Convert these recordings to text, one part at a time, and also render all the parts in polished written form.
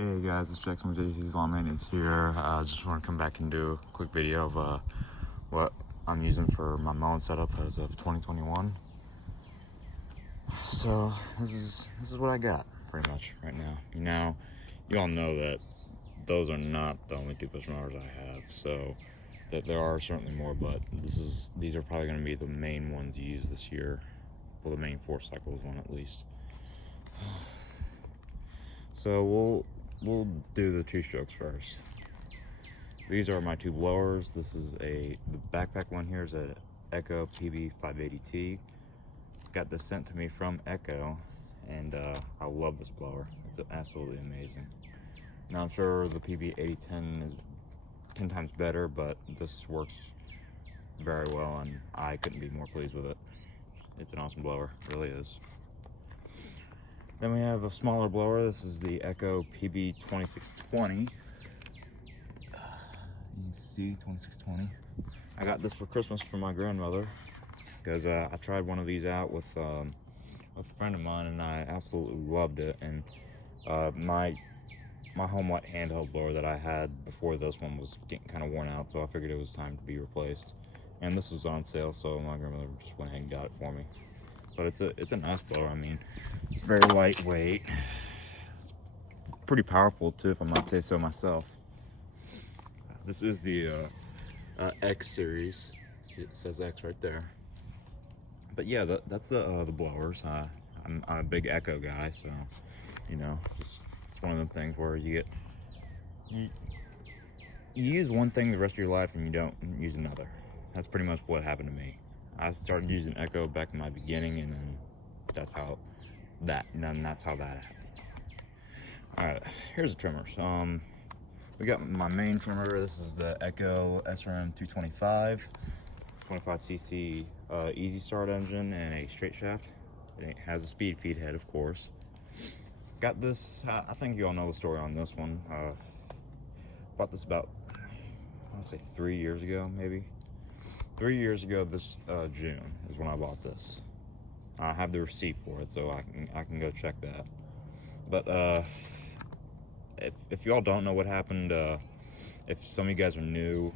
Hey guys, it's Jackson with JC's Lawn Maintenance here. I just want to come back and do a quick video of what I'm using for my mowing setup as of 2021. So this is what I got pretty much right now. Now, you all know that those are not the only 2-push mowers I have. So that there are certainly more, but these are probably going to be the main ones you use this year. Well, the main 4-cycles one at least. So we'll do the 2-strokes first. These are my 2 blowers. This is the backpack one here is a Echo PB580T. Got this sent to me from Echo, and I love this blower. It's absolutely amazing. Now I'm sure the PB8010 is 10 times better, but this works very well, and I couldn't be more pleased with it. It's an awesome blower, it really is. Then we have a smaller blower. This is the Echo PB2620. You can see 2620. I got this for Christmas from my grandmother because I tried one of these out with a friend of mine, and I absolutely loved it. And my home wet handheld blower that I had before this one was getting kind of worn out, so I figured it was time to be replaced. And this was on sale, so my grandmother just went ahead and got it for me. But it's a nice blower. I mean, it's very lightweight. It's pretty powerful too, if I might say so myself. This is the X series. See, it says X right there. But yeah, that's the blowers. I'm a big Echo guy, so you know, it's one of them things where you use one thing the rest of your life and you don't use another. That's pretty much what happened to me. I started using Echo back in my beginning, and then that's how that happened. All right, here's the trimmers. We got my main trimmer. This is the Echo SRM 225, 25cc easy start engine and a straight shaft. It has a speed feed head, of course. Got this. I think you all know the story on this one. Bought this about, I want to say 3 years ago, maybe. 3 years ago this June is when I bought this. I have the receipt for it, so I can go check that. But if y'all don't know what happened, if some of you guys are new,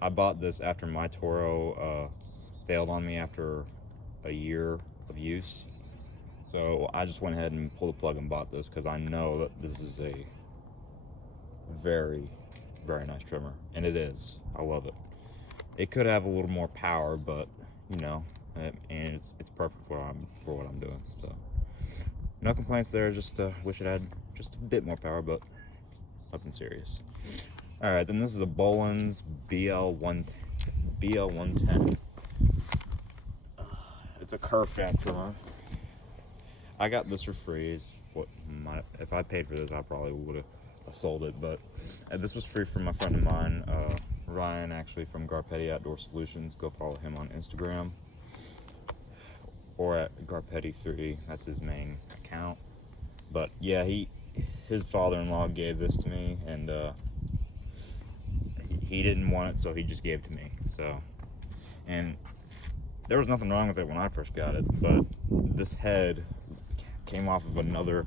I bought this after my Toro failed on me after a year of use. So I just went ahead and pulled the plug and bought this because I know that this is a very, very nice trimmer, and it is. I love it. It could have a little more power, but you know, and it's perfect for what I'm doing. So no complaints there. Just wish it had just a bit more power, but nothing serious. All right, then this is a Bolens BL110. It's a curved shaft trimmer. I got this for free. If I paid for this, I probably would have sold it, but this was free from a friend of mine, Ryan, actually, from Garpetti Outdoor Solutions. Go follow him on Instagram or at Garpetti3. That's his main account. But yeah, his father-in-law gave this to me, and he didn't want it, so he just gave it to me. So, and there was nothing wrong with it when I first got it, but this head came off of another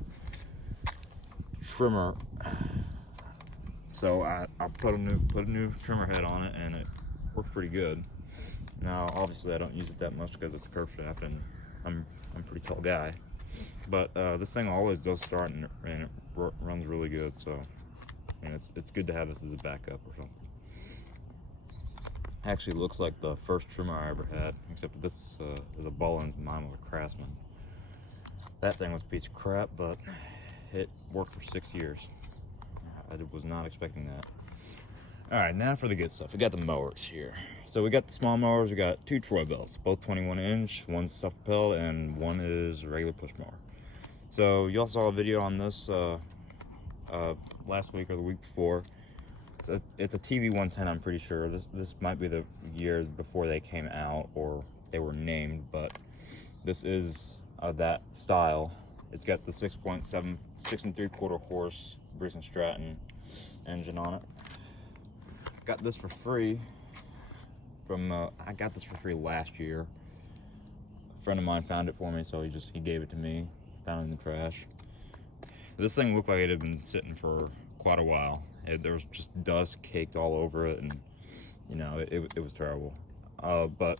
trimmer, so I put a new trimmer head on it, and it worked pretty good. Now obviously I don't use it that much because it's a curved shaft and I'm a pretty tall guy, but this thing always does start, and it runs really good. So, and it's good to have this as a backup or something. Actually looks like the first trimmer I ever had, except this is a Bolens, mine was a Craftsman. That thing was a piece of crap, but it worked for 6 years. I was not expecting that. All right, now for the good stuff. We got the mowers here. So we got the small mowers. We got 2 Troy Bilts, both 21-inch. One's self-propelled and one is a regular push mower. So y'all saw a video on this last week or the week before. So it's a TV110, I'm pretty sure. This might be the year before they came out or they were named, but this is that style. It's got the 6 3/4 horse Bruce and Stratton engine on it. Got this for free from I got this for free last year. A friend of mine found it for me, so he gave it to me. Found it in the trash. This thing looked like it had been sitting for quite a while. There was just dust caked all over it, and you know, it was terrible. But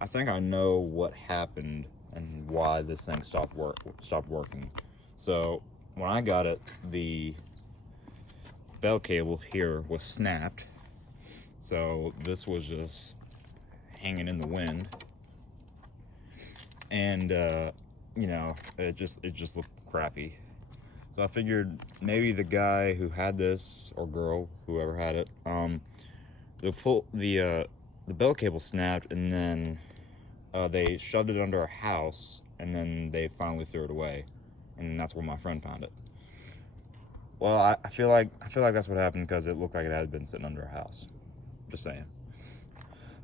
I think I know what happened and why this thing stopped working. So when I got it, the belt cable here was snapped, so this was just hanging in the wind, and you know, it just looked crappy. So I figured maybe the guy who had this, or girl, whoever had it, the belt cable snapped, and then they shoved it under a house, and then they finally threw it away, and that's where my friend found it. Well, I feel like that's what happened, because it looked like it had been sitting under a house. Just saying.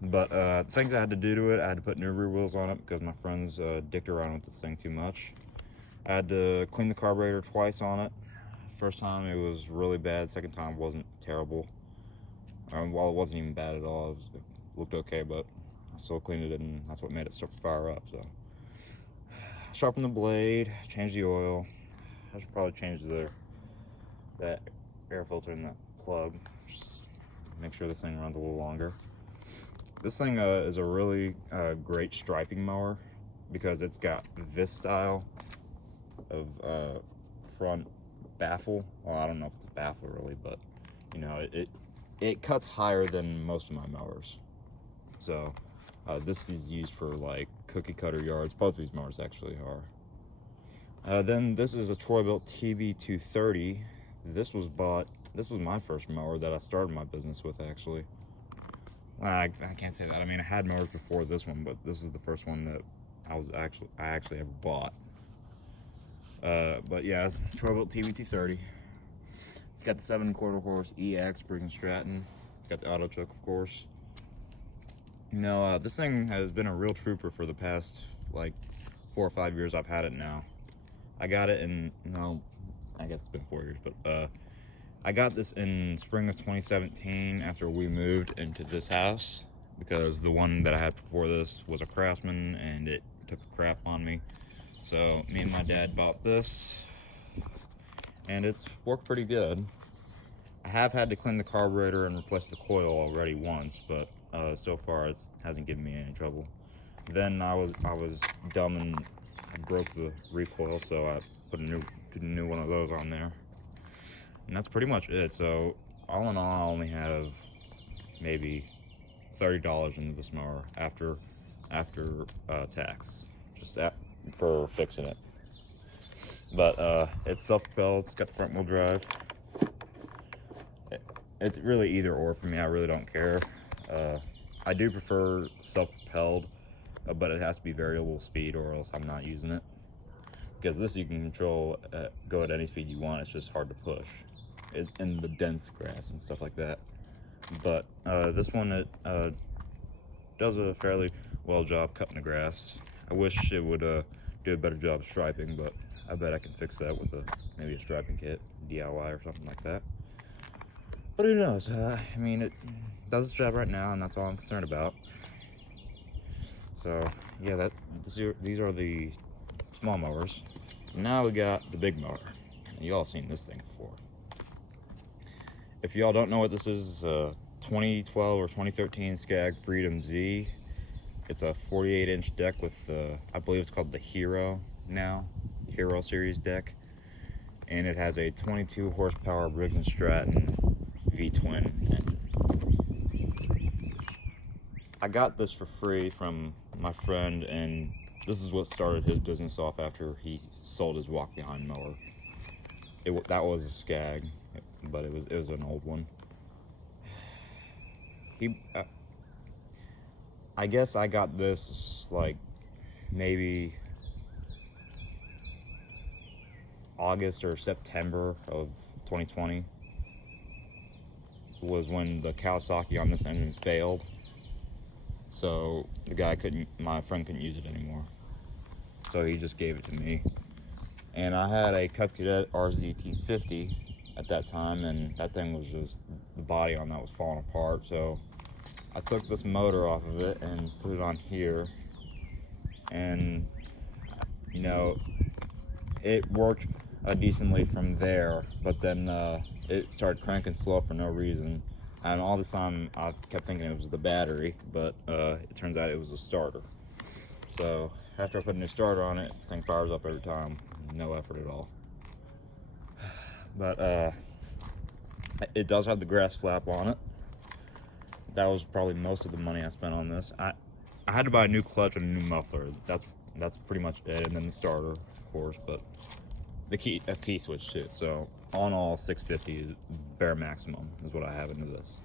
But things I had to do to it: I had to put new rear wheels on it because my friends dicked around with this thing too much. I had to clean the carburetor twice on it. First time it was really bad. Second time wasn't terrible. Well, it wasn't even bad at all. It looked okay, but I still cleaned it, and that's what made it start to fire up. So, sharpen the blade, change the oil. I should probably change that air filter in that plug. Just make sure this thing runs a little longer. This thing is a really great striping mower because it's got this style of front baffle. Well, I don't know if it's a baffle really, but you know, it cuts higher than most of my mowers. So this is used for like cookie cutter yards. Both these mowers actually are. Then this is a Troy Bilt TB230. This was my first mower that I started my business with, actually. I can't say that. I mean, I had mowers before this one, but this is the first one that I actually ever bought. But yeah, Troy Bilt TB230. It's got the 7¼ horse EX Briggs & Stratton. It's got the auto choke, of course. You know, this thing has been a real trooper for the past like 4 or 5 years I've had it now. I got it in, no, I guess it's been 4 years, but I got this in spring of 2017 after we moved into this house, because the one that I had before this was a Craftsman and it took a crap on me. So me and my dad bought this, and it's worked pretty good. I have had to clean the carburetor and replace the coil already once, but so far it hasn't given me any trouble. Then I was dumb and I broke the recoil, so I put a new one of those on there. And that's pretty much it. So all in all, I only have maybe $30 into this mower after tax, just for fixing it. But it's self-propelled. It's got the front wheel drive. It's really either or for me. I really don't care. I do prefer self-propelled, but it has to be variable speed, or else I'm not using it. Because this you can control, go at any speed you want. It's just hard to push in the dense grass and stuff like that. But this one, it does a fairly well job cutting the grass. I wish it would do a better job striping, but I bet I can fix that with maybe a striping kit, DIY or something like that. But who knows? I mean, it does its job right now, and that's all I'm concerned about. So yeah, these are the small mowers. Now we got the big mower. You all seen this thing before. If y'all don't know what this is, 2012 or 2013 Scag Freedom Z. It's a 48-inch deck with, I believe it's called the Hero now, Hero series deck, and it has a 22 horsepower Briggs & Stratton V-twin engine. I got this for free from my friend, and this is what started his business off after he sold his walk-behind mower. That was a Scag, but it was an old one. I guess I got this like maybe August or September of 2020 was when the Kawasaki on this engine failed. So my friend couldn't use it anymore. So he just gave it to me. And I had a Cub Cadet RZT50 at that time, and that thing was just, the body on that was falling apart. So I took this motor off of it and put it on here, and you know, it worked decently from there, but then it started cranking slow for no reason. And all this time I kept thinking it was the battery, but it turns out it was a starter. So after I put a new starter on it, the thing fires up every time. No effort at all. But it does have the grass flap on it. That was probably most of the money I spent on this. I had to buy a new clutch and a new muffler. That's pretty much it, and then the starter, of course, but a key switch too. So all in all, $650 is bare maximum is what I have into this.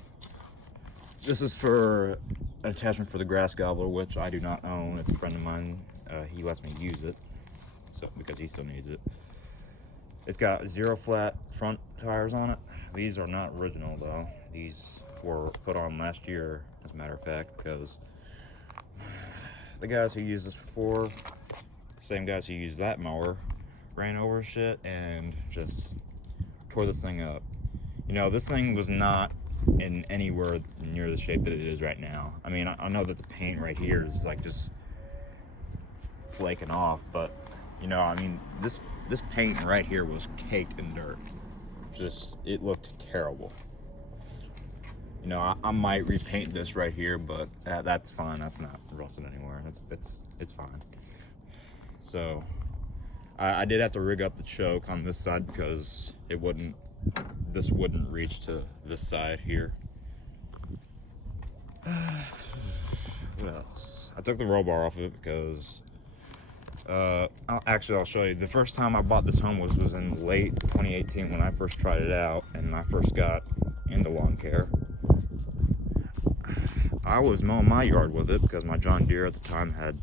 This is for an attachment for the grass gobbler, which I do not own. It's a friend of mine. He lets me use it, so because he still needs it. It's got 0 flat front tires on it. These are not original though. These were put on last year, as a matter of fact, because the guys who used this before, same guys who used that mower, ran over shit and just tore this thing up. You know, this thing was not in anywhere near the shape that it is right now. I mean, I know that the paint right here is like just flaking off, but you know, I mean, this paint right here was caked in dirt. Just, it looked terrible. You know, I might repaint this right here, but that's fine. That's not rusted anywhere. It's fine. So I did have to rig up the choke on this side because this wouldn't reach to this side here. What else? I took the roll bar off of it because I'll show you. The first time I bought this home was in late 2018 when I first tried it out and I first got into lawn care. I was mowing my yard with it because my John Deere at the time had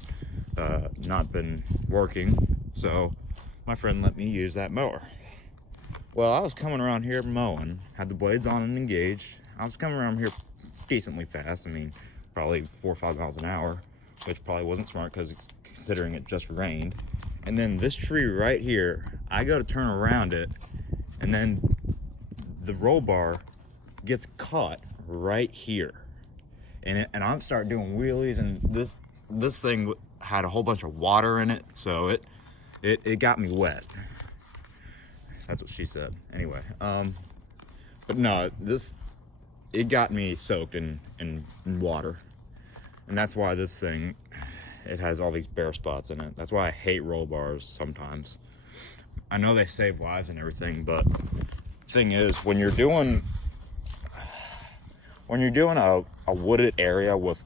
not been working, so my friend let me use that mower. Well, I was coming around here mowing, had the blades on and engaged. I was coming around here decently fast. I mean, probably 4 or 5 miles an hour, which probably wasn't smart because considering it just rained. And then this tree right here, I go to turn around it, and then the roll bar gets caught right here. And I'm start doing wheelies, and this thing had a whole bunch of water in it, so it got me wet. That's what she said. Anyway, but no, it got me soaked in water, and that's why this thing, it has all these bare spots in it. That's why I hate roll bars sometimes. I know they save lives and everything, but the thing is, when you're doing a wooded area with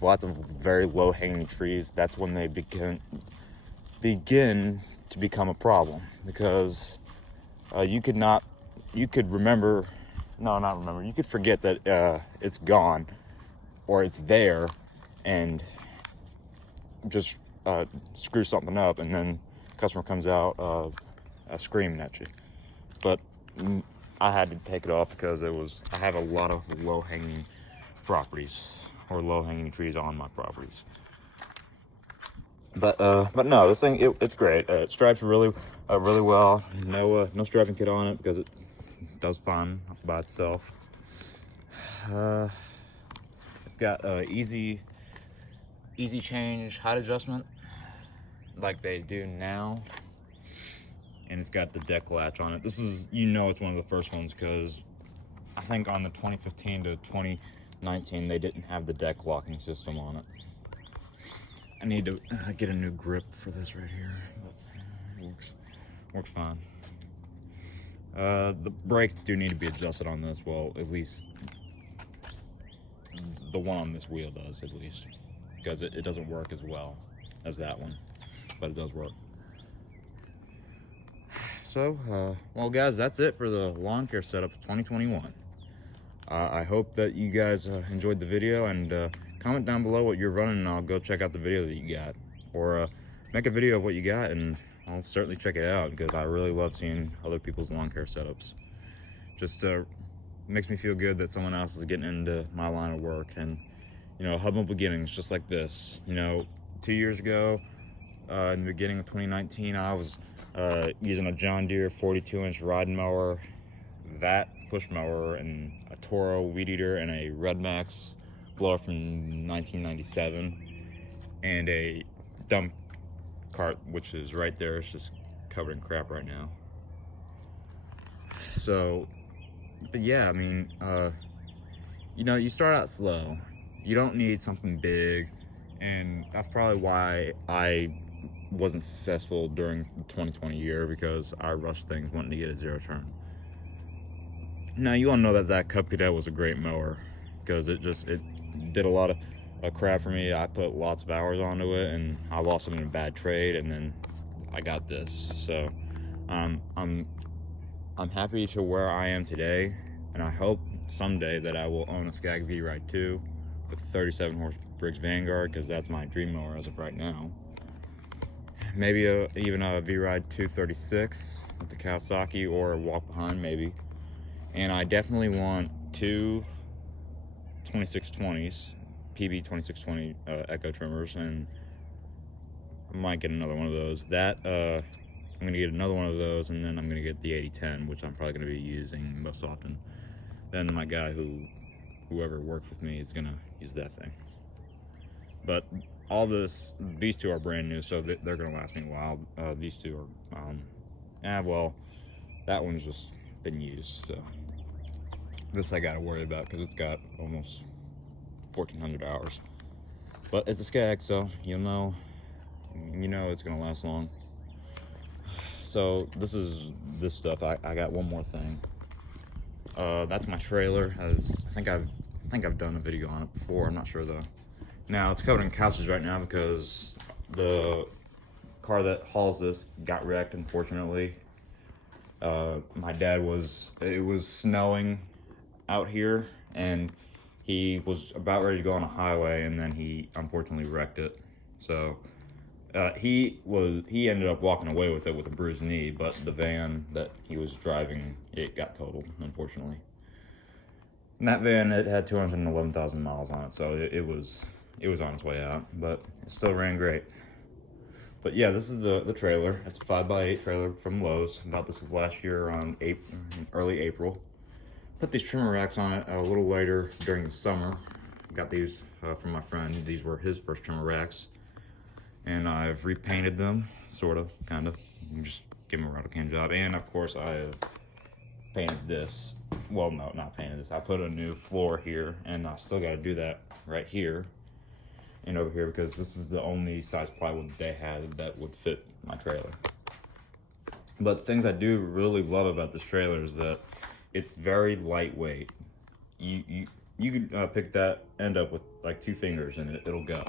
lots of very low hanging trees, that's when they begin to become a problem, because you could forget that it's gone or it's there and just screw something up, and then customer comes out screaming at you. But I had to take it off because I have a lot of low-hanging properties or low-hanging trees on my properties. But no, this thing it's great. It stripes really well. No striping kit on it because it does fine by itself. It's got easy change height adjustment like they do now. And it's got the deck latch on it. This is, it's one of the first ones because I think on the 2015 to 2019 they didn't have the deck locking system on it. I need to get a new grip for this right here, but it works fine. The brakes do need to be adjusted on this. Well, at least the one on this wheel does, at least, because it doesn't work as well as that one, but it does work. So, well guys, that's it for the lawn care setup of 2021. I hope that you guys enjoyed the video, and comment down below what you're running and I'll go check out the video that you got. Or make a video of what you got and I'll certainly check it out, because I really love seeing other people's lawn care setups. Just makes me feel good that someone else is getting into my line of work, and humble beginnings just like this. 2 years ago, in the beginning of 2019, I was using a John Deere 42-inch riding mower, that push mower, and a Toro weed eater, and a Red Max blower from 1997, and a dump cart, which is right there. It's just covered in crap right now. So, but yeah, I mean, you know, you start out slow. You don't need something big, and that's probably why I wasn't successful during the 2020 year, because I rushed things wanting to get a 0 turn. Now, you all know that that Cub Cadet was a great mower, because it did a lot of crap for me. I put lots of hours onto it, and I lost it in a bad trade, and then I got this. So I'm happy to where I am today, and I hope someday that I will own a Scag V-Ride 2 with 37 horse Briggs Vanguard, because that's my dream mower as of right now. Maybe even a V-Ride 236 with the Kawasaki, or a walk behind maybe. And I definitely want 2 2620s, PB 2620 Echo trimmers, and I might get another one of those. I'm gonna get another one of those, and then I'm gonna get the 8010, which I'm probably gonna be using most often. Then my guy whoever works with me is gonna use that thing. But all these two are brand new, so they're gonna last me a while. These two are, well, that one's just been used, so this I gotta worry about because it's got almost 1,400 hours. But it's a Scag, so you know it's gonna last long. So this is this stuff. I got one more thing. That's my trailer. I think I've done a video on it before. I'm not sure though. Now it's covered in couches right now because the car that hauls this got wrecked, unfortunately. It was snowing out here, and he was about ready to go on a highway, and then he unfortunately wrecked it. So he ended up walking away with it with a bruised knee, but the van that he was driving, it got totaled, unfortunately. And that van, it had 211,000 miles on it, so it was on its way out, but it still ran great. But yeah, this is the trailer. It's a 5x8 trailer from Lowe's. Bought this last year around early April. Put these trimmer racks on it a little later during the summer. Got these from my friend. These were his first trimmer racks. And I've repainted them, sort of, kind of. Just give them a rattle can job. And of course I have painted this. Well, no, not painted this. I put a new floor here, and I still got to do that right here and over here, because this is the only size plywood they had that would fit my trailer. But the things I do really love about this trailer is that it's very lightweight. You can pick that end up with like 2 fingers and it'll go.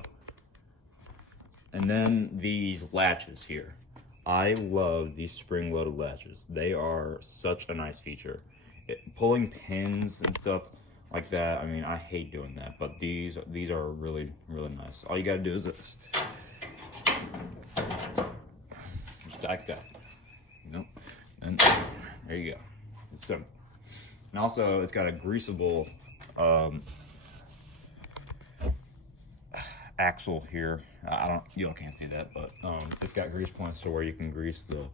And then these latches here. I love these spring-loaded latches. They are such a nice feature. Pulling pins and stuff like that, I mean, I hate doing that, but these are really, really nice. All you gotta do is this. Just like that. And there you go. It's simple. And also, it's got a greasable axle here. You all can't see that, but it's got grease points so where you can grease the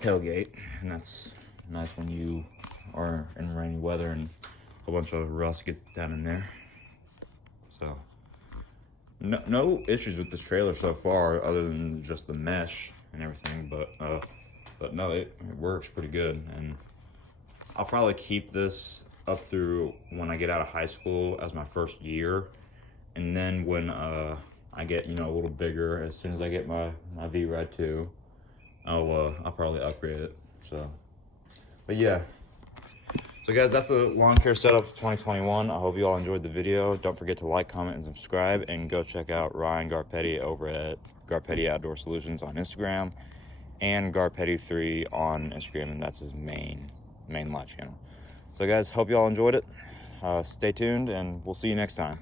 tailgate, and that's nice when you are in rainy weather and a bunch of rust gets down in there. So no issues with this trailer so far, other than just the mesh and everything. But no, it works pretty good, and I'll probably keep this up through when I get out of high school as my first year, and then when I get a little bigger, as soon as I get my V-Ride 2, I'll probably upgrade it. So, but yeah. So guys, that's the lawn care setup for 2021. I hope you all enjoyed the video. Don't forget to like, comment, and subscribe, and go check out Ryan Garpetti over at Garpetti Outdoor Solutions on Instagram, and Garpetti3 on Instagram, and that's his main live channel. So guys, hope you all enjoyed it. Stay tuned, and we'll see you next time.